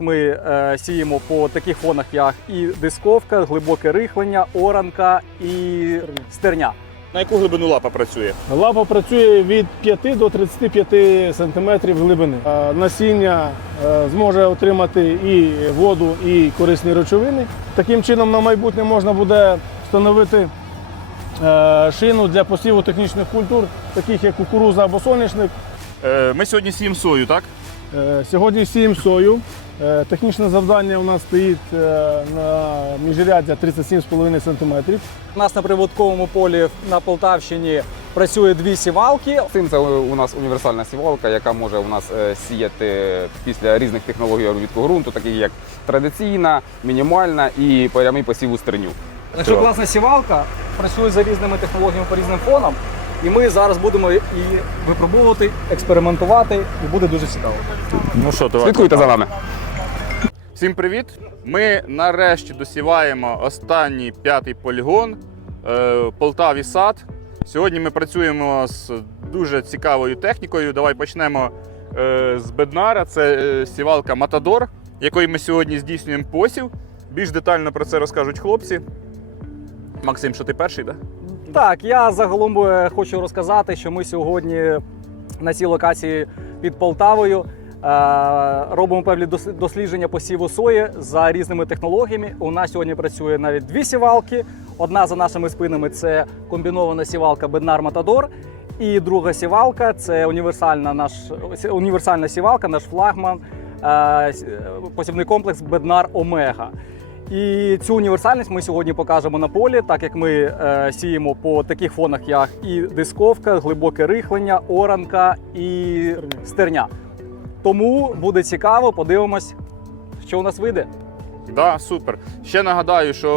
Ми е, сіємо по таких фонах, як і дисковка, глибоке рихлення, оранка і стерня. На яку глибину лапа працює? Лапа працює від 5 до 35 см глибини. Насіння е, зможе отримати і воду, і корисні речовини. Таким чином, на майбутнє можна буде встановити е, шину для посіву технічних культур, таких як кукуруза або соняшник. Ми сьогодні сіємо сою, так? Сьогодні сіємо сою. Е, Технічне завдання у нас стоїть е, на міжряддя 37,5 см. У нас на приводковому полі на Полтавщині працює дві сівалки. Цим це у нас універсальна сівалка, яка може у нас е, сіяти після різних технологій розвитку ґрунту, таких як традиційна, мінімальна і прямий посів у стерню. Якщо класна сівалка працює за різними технологіями по різним фонам. І ми зараз будемо і випробовувати, експериментувати, і буде дуже цікаво. Ну що. Слідкуйте за нами. Всім привіт! Ми нарешті досіваємо останній п'ятий полігон е, Полтаві сад. Сьогодні ми працюємо з дуже цікавою технікою. Давай почнемо е, з беднара. Це е, сівалка Матадор, якою ми сьогодні здійснюємо посів. Більш детально про це розкажуть хлопці. Максим, що ти перший, так? Так, я загалом хочу розказати, що ми сьогодні на цій локації під Полтавою робимо певні дос- дослідження посіву сої за різними технологіями. У нас сьогодні працює навіть дві сівалки. Одна за нашими спинами це комбінована сівалка Беднар Матадор. І друга сівалка це універсальна наш універсальна сівалка, наш флагман, е, е, посівний комплекс Беднар Омега. І цю універсальність ми сьогодні покажемо на полі, так як ми е, сіємо по таких фонах, як і дисковка, глибоке рихлення, оранка і стерня. Тому буде цікаво, подивимось, що у нас вийде. Да, супер. Ще нагадаю, що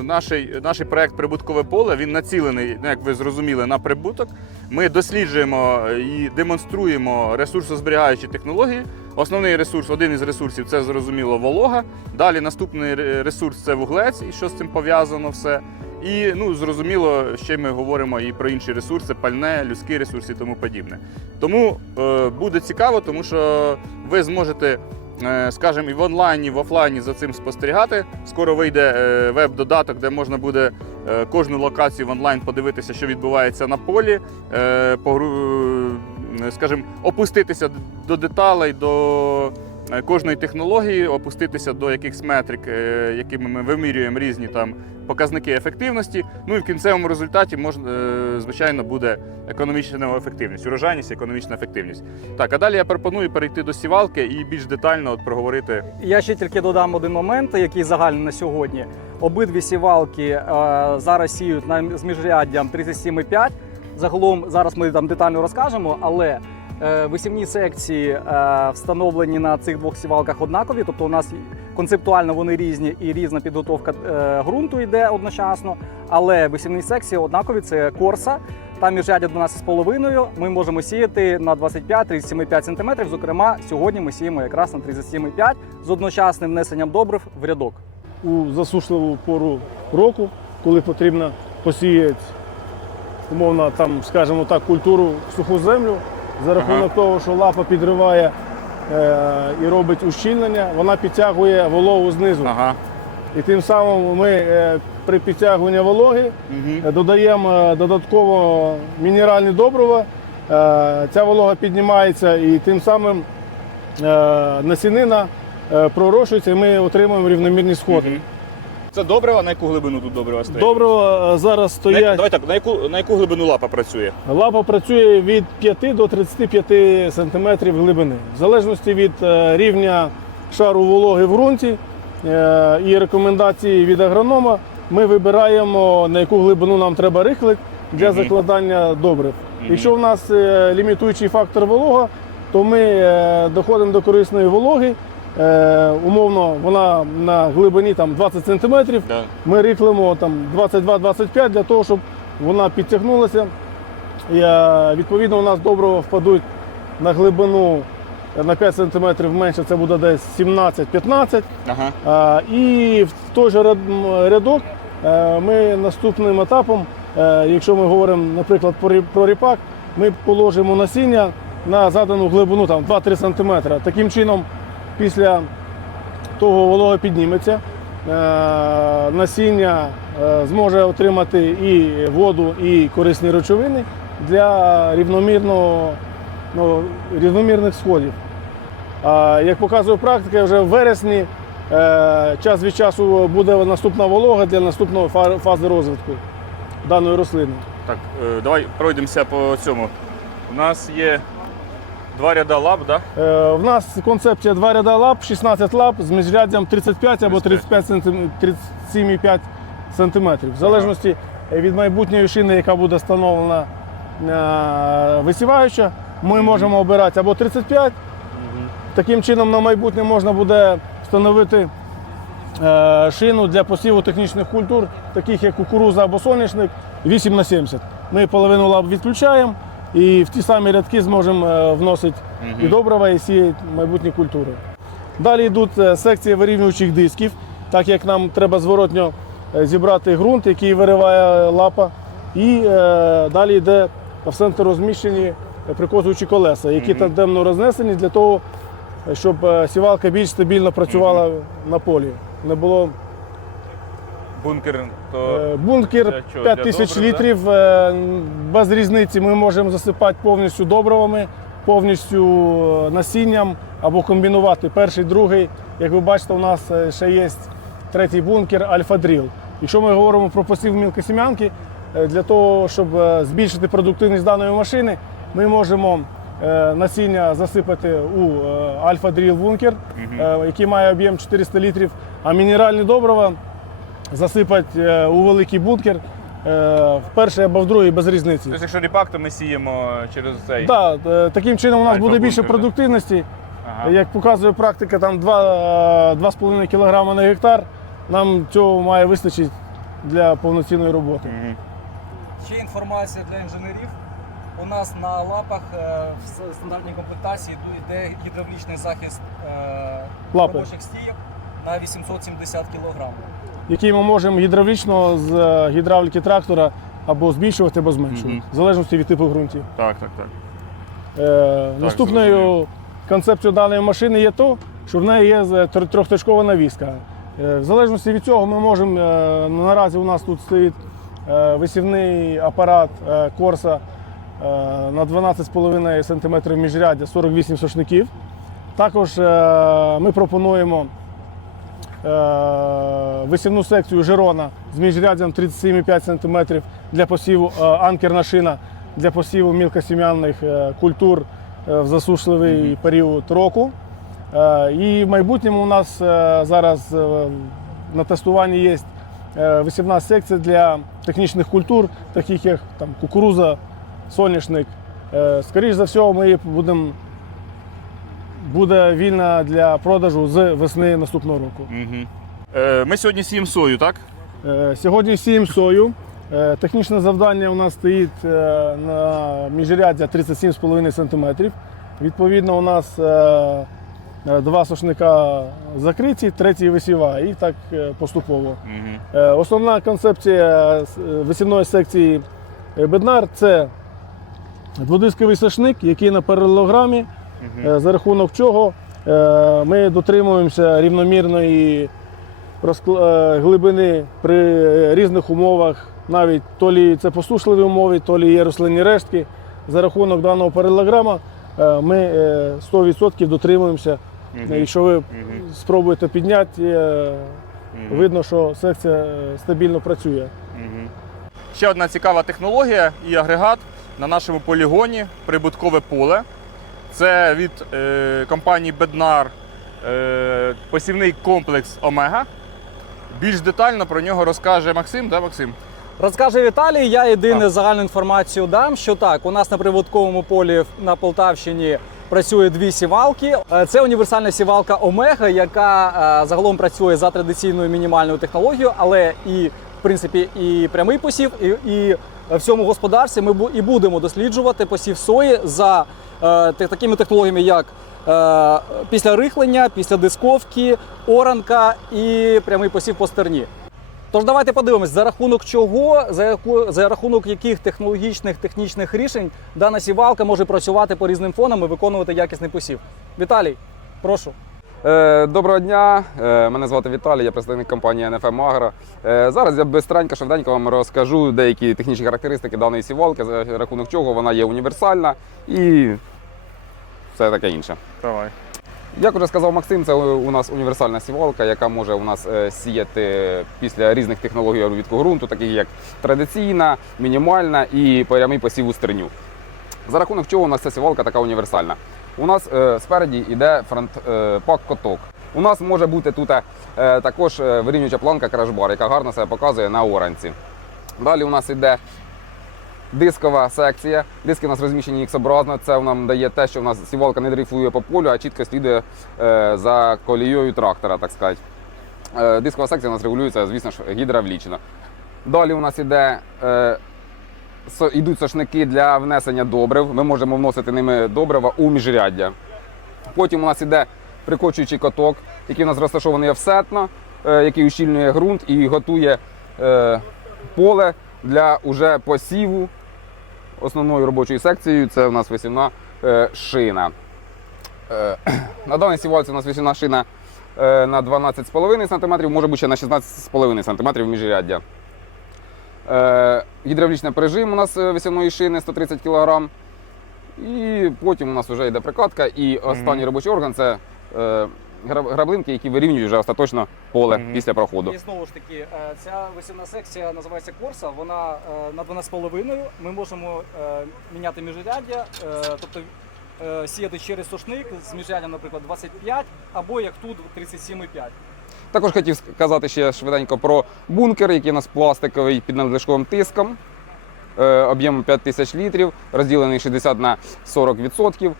е, наш, наш проект Прибуткове поле він націлений, ну, як ви зрозуміли, на прибуток. Ми досліджуємо і демонструємо ресурсозберігаючі технології. Основний ресурс, один із ресурсів це зрозуміло волога. Далі наступний ресурс це вуглець, і що з цим пов'язано все. І ну зрозуміло, ще ми говоримо і про інші ресурси, пальне, людські ресурси і тому подібне. Тому е, буде цікаво, тому що ви зможете е, скажімо, і в онлайні, і в офлайні за цим спостерігати. Скоро вийде е, веб-додаток, де можна буде е, кожну локацію в онлайн подивитися, що відбувається на полі, е, погру- е, скажімо, опуститися до деталей, до кожної технології, опуститися до якихось метрик, е, якими ми вимірюємо різні там показники ефективності. Ну і в кінцевому результаті можна, е, звичайно, буде економічна ефективність, урожайність, економічна ефективність. Так, а далі я пропоную перейти до сівалки і більш детально от проговорити. Я ще тільки додам один момент, який загальний на сьогодні. Обидві сівалки е, зараз сіють на з міжряддям 37,5. Загалом зараз ми там детально розкажемо, але е, висівні секції е, встановлені на цих двох сівалках однакові. Тобто у нас концептуально вони різні і різна підготовка е, ґрунту йде одночасно. Але висівні секції однакові це корса. Там міжряддя 12,5. Ми можемо сіяти на 25-37,5 см. Зокрема, сьогодні ми сіємо якраз на 37,5 з одночасним внесенням добрив в рядок. у засушливу пору року, коли потрібно посіяти, умовно, там, скажімо так, культуру в суху землю, за рахунок Ага. того, що лапа підриває е, і робить ущільнення, вона підтягує вологу знизу. Ага. І тим самим ми е, при підтягуванні вологи Угу. додаємо е, додатково мінеральні добрива. Е, Ця волога піднімається і тим самим е, насінина е, пророщується, і ми отримуємо рівномірні сходи. Це добрива, на яку глибину тут добрива стоїть? Доброго е, зараз На, стоять. давай так, на яку, на яку глибину лапа працює? Лапа працює від 5 до 35 см глибини. В залежності від е, рівня шару вологи в ґрунті е, і рекомендації від агронома, ми вибираємо, на яку глибину нам треба рихлик для Мгм. закладання добрив. Якщо в нас лімітуючий фактор волога, то ми доходимо до корисної вологи. Е, Умовно, вона на глибині там, 20 см. Да. Ми рихлимо 22-25 для того, щоб вона підтягнулася. І, е, відповідно, у нас добрива впадуть на глибину е, на 5 см менше, це буде десь 17-15. Ага. А, І в той же рядок е, ми наступним етапом, е, якщо ми говоримо, наприклад, про ріпак, ми положимо насіння на задану глибину там, 2-3 см. Таким чином, після того волога підніметься. Е, Насіння е, зможе отримати і воду, і корисні речовини для рівномірного, ну, рівномірних сходів. Як показує практика, вже в вересні е, час від часу буде наступна волога для наступної фази розвитку даної рослини. Так, давай пройдемося по цьому. У нас є два ряда лап, да? Е, В нас концепція два ряда лап, 16 лап з міжряддям 35 або 35 сантим- 37,5 сантиметрів. В залежності від майбутньої шини, яка буде встановлена е, висіваюча, ми можемо обирати або 35. Таким чином на майбутнє можна буде встановити е, шину для посіву технічних культур, таких як кукуруза або соняшник, 8 на 70. Ми половину лап відключаємо і в ті самі рядки зможемо е, вносити і добрива, і сіяти майбутні культури. Далі йдуть е, секції вирівнюючих дисків, так як нам треба зворотньо е, зібрати ґрунт, який вириває лапа. І далі йде в центр розміщені прикозуючі колеса, які тандемно рознесені для того, щоб сівалка більш стабільно працювала на полі. Не було Бункер, то Е, Бункер Для 5 тисяч літрів. е, Без різниці ми можемо засипати повністю добривами, повністю е, насінням або комбінувати перший, другий. Як ви бачите, у нас ще є третій бункер Альфа-Дріл. Якщо ми говоримо про посів мілкосім'янки, для того, щоб збільшити продуктивність даної машини, ми можемо насіння засипати у Альфа-Дріл бункер, який має об'єм 400 літрів, а мінеральні добрива засипати е, у великий бункер е, в перший або в другий без різниці. Тобто, якщо ріпак, то ми сіємо через цей. Да, е, таким чином у нас буде більше продуктивності. Ага. Як показує практика, там 2, 2,5 кг на гектар. Нам цього має вистачити для повноцінної роботи. Мгм. Ще інформація для інженерів. У нас на лапах е, в стандартній комплектації йде гідравлічний захист е, Лапи. робочих стійок на 870 кг. Який ми можемо гідравлічно з е, гідравліки трактора або збільшувати, або зменшувати, Мгм. в залежності від типу ґрунтів. Так, так, так. Е, наступною зрозумів. концепцією даної машини є то, що в неї є з- тр- трьохточкова навіска. Е, в залежності від цього ми можемо. е, наразі у нас тут стоїть е, висівний апарат е, Корса е, на 12,5 см міжряддя 48 сошників. Також е, ми пропонуємо е, висівну секцію Жирона з міжряддям 37,5 см для посіву е, анкерна шина для посіву мілкосім'яних е, культур е, в засушливий період року. Е, І в майбутньому у нас е, зараз е, на тестуванні є е, висівна секція для технічних культур, таких як там, кукуруза, соняшник. Е, Скоріше за всього, ми будемо буде вільна для продажу з весни наступного року. Мгм. Е, Ми сьогодні сіємо сою, так? Е, Сьогодні сіємо сою. Е, Технічне завдання у нас стоїть е, на міжряддя 37,5 см. Відповідно, у нас е, е, два сошника закриті, третій висіва, і так поступово. Е, Основна концепція висівної секції Беднар це дводисковий сошник, який на паралелограмі, е, за рахунок чого е, ми дотримуємося рівномірної е, глибини при різних умовах, навіть то лі це посушливі умови, то лі є рослинні рештки. За рахунок даного паралелограма е, ми е, 100% дотримуємося. Якщо ви спробуєте підняти, видно, що секція стабільно працює. Ще одна цікава технологія і агрегат на нашому полігоні прибуткове поле. Це від е, компанії Bednar е, посівний комплекс Омега. Більш детально про нього розкаже Максим, да, Максим? Розкаже Віталій, я єдине загальну інформацію дам, що так, у нас на приводковому полі на Полтавщині працює дві сівалки. Е, Це універсальна сівалка Омега, яка е, загалом працює за традиційною мінімальною технологією, але і в принципі і прямий посів, і, і в цьому господарстві ми і будемо досліджувати посів сої за е, такими технологіями, як е, після рихлення, після дисковки, оранка і прямий посів по стерні. Тож давайте подивимось, за рахунок чого, за, яку, за рахунок яких технологічних технічних рішень дана сівалка може працювати по різним фонам і виконувати якісний посів. Віталій, прошу. Е, Доброго дня, Е, мене звати Віталій, я представник компанії NFM Agro. Е, Зараз я бистренько, швиденько вам розкажу деякі технічні характеристики даної сівалки, за рахунок чого вона є універсальна і все таке інше. Давай. Як вже сказав Максим, це у нас універсальна сівалка, яка може у нас сіяти після різних технологій обробітку ґрунту, таких як традиційна, мінімальна і прямий посів у стерню. За рахунок чого у нас ця сівалка така універсальна? У нас е, спереді йде фронт-пак коток. У нас може бути тут е, також е, вирівнююча планка крашбар, яка гарно себе показує на оранці. Далі у нас йде дискова секція. Диски у нас розміщені іксобразно. Це нам дає те, що у нас сівалка не дрейфує по полю, а чітко слідує е, за колією трактора, так сказати. Е, дискова секція у нас регулюється, звісно ж, гідравлічно. Далі у нас е, со, йдуть сошники для внесення добрив. Ми можемо вносити ними добрива у міжряддя. Потім у нас іде прикочуючий каток, який у нас розташований офсетно, е, який ущільнює ґрунт і готує е, поле для уже посіву. Основною робочою секцією це у нас висівна е, шина. На даній сівалці у нас висівна шина на 12,5 см, може бути ще на 16,5 см міжряддя. Е, гідравлічний прижим у нас е, висівної шини 130 кг. І потім у нас вже йде прикатка. І останній робочий орган це е, граблинки, які вирівнюють вже остаточно поле Мгм. після проходу. І знову ж таки, ця висівна секція називається Корса. Вона на 12,5. Ми можемо е, міняти міжряддя, е, тобто е, сіяти через сушник з міжряддям, наприклад, 25, або як тут 37,5. Також хотів сказати ще швиденько про бункер, який у нас пластиковий під надлишковим тиском, е, об'ємом 5000 літрів, розділений 60 на 40%.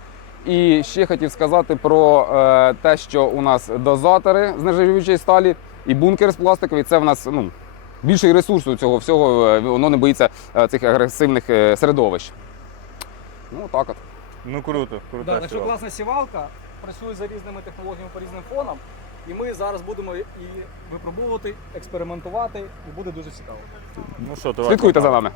І ще хотів сказати про е, те, що у нас дозатори з нержавіючої сталі і бункер з пластиковий це в нас ну, більший ресурс у цього всього, е, воно не боїться цих агресивних середовищ. Ну, так от. Ну круто, круто. Да, так що класна сівалка, працює за різними технологіями по різним фонам. І ми зараз будемо і випробовувати, експериментувати, і буде дуже цікаво. Ну що, давай. Слідкуйте за нами.